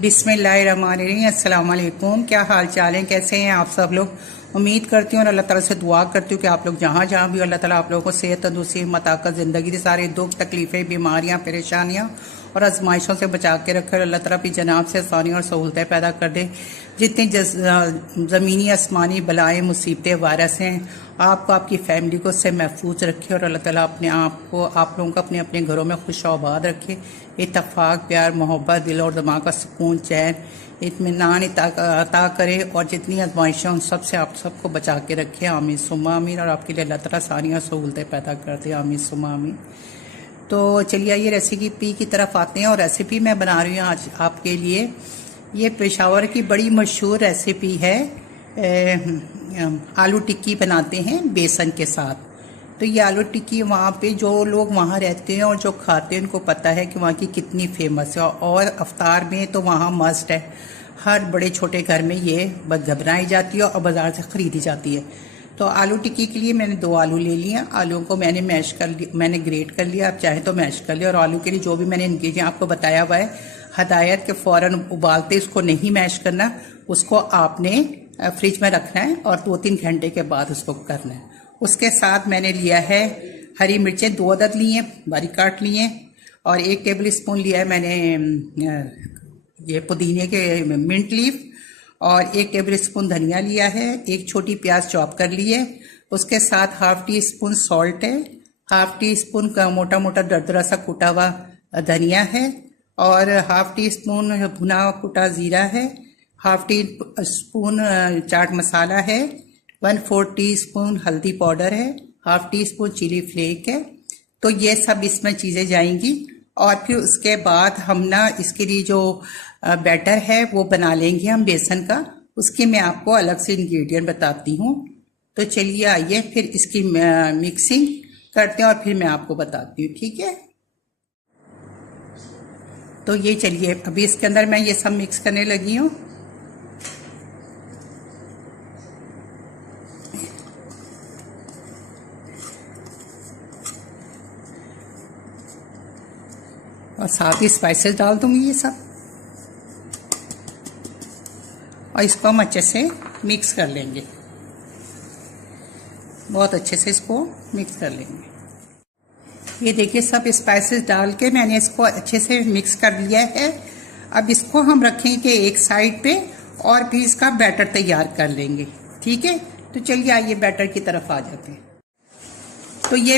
बिस्मिल्लाहिर्रहमानिर्रहीम। अस्सलाम वालेकुम। क्या हाल चाल है, कैसे हैं आप सब लोग। उम्मीद करती हूँ और अल्लाह ताला से दुआ करती हूँ कि आप लोग जहाँ जहाँ भी अल्लाह ताला आप लोगों को सेहत तंदुरुस्ती मताकत ज़िंदगी के सारे दुख तकलीफ़ें बीमारियाँ परेशानियाँ और आजमाइशों से बचा के रखे। अल्लाह ताला अपनी जनाब से आसानी और सहूलतें पैदा कर दे। जितनी ज़मीनी आसमानी बलाएँ मुसीबतें वायरस हैं आपको आपकी फैमिली को उससे महफूज रखे और अल्लाह ताला अपने आप को आप लोगों को अपने अपने घरों में खुश आबाद रखे। इत्तफाक प्यार मोहब्बत दिल और दिमाग का सुकून चैन इत्मीनान अता करे और जितनी आजमाइशें उन सब से आप सबको बचा के रखे। आमीन सुम्मा आमीन। और आपके लिए अल्लाह ताला सारियाँ सहूलतें पैदा करते। आमीन सुम्मा आमीन। तो चलिए आइए रेसिपी की तरफ आते हैं। और रेसिपी मैं बना रही हूँ आज आपके लिए। ये पेशावर की बड़ी मशहूर रेसिपी है। आलू टिक्की बनाते हैं बेसन के साथ। तो ये आलू टिक्की वहाँ पे जो लोग वहाँ रहते हैं और जो खाते हैं उनको पता है कि वहाँ की कितनी फेमस है। और अफ्तार में तो वहाँ मस्ट है। हर बड़े छोटे घर में ये बनाई जाती है और बाज़ार से ख़रीदी जाती है। तो आलू टिक्की के लिए मैंने 2 आलू ले लिए। आलूओं को मैंने मैश कर लिया, मैंने ग्रेट कर लिया। आप चाहें तो मैश कर लिया। और आलू के लिए जो भी मैंने इंग्रेडिएंट आपको बताया हुआ है, हदायत के फ़ौरन उबालते उसको नहीं मैश करना, उसको आपने फ्रिज में रखना है और 2-3 घंटे के बाद उसको करना है। उसके साथ मैंने लिया है हरी मिर्चें 2 अदद लिए बारीक काट लिए। और 1 टेबल स्पून लिया है मैंने ये पुदीने के मिंट लीफ। और 1 टेबल स्पून धनिया लिया है। 1 छोटी प्याज चॉप कर ली है। उसके साथ ½ टी स्पून सॉल्ट है। ½ टी स्पून का मोटा मोटा दरदरा सा कुटा हुआ धनिया है। और ½ टी स्पून भुना हुआ कुटा जीरा है। ½ टी स्पून चाट मसाला है। 1/4 टीस्पून हल्दी पाउडर है। ½ टी स्पून चिली फ्लेक है। तो ये सब इसमें चीज़ें जाएंगी। और फिर उसके बाद हम ना इसके लिए जो बैटर है वो बना लेंगे हम बेसन का। उसके मैं आपको अलग से इंग्रेडिएंट बताती हूँ। तो चलिए आइए फिर इसकी मिक्सिंग करते हैं और फिर मैं आपको बताती हूँ, ठीक है। तो ये चलिए अभी इसके अंदर मैं ये सब मिक्स करने लगी हूँ। और साथ ही स्पाइसेस डाल दूंगी ये सब। और इसको हम अच्छे से मिक्स कर लेंगे। बहुत अच्छे से इसको मिक्स कर लेंगे। ये देखिए सब स्पाइसेस डाल के मैंने इसको अच्छे से मिक्स कर लिया है। अब इसको हम रखेंगे एक साइड पे और फिर इसका बैटर तैयार कर लेंगे, ठीक है। तो चलिए आइए बैटर की तरफ आ जाते हैं। तो ये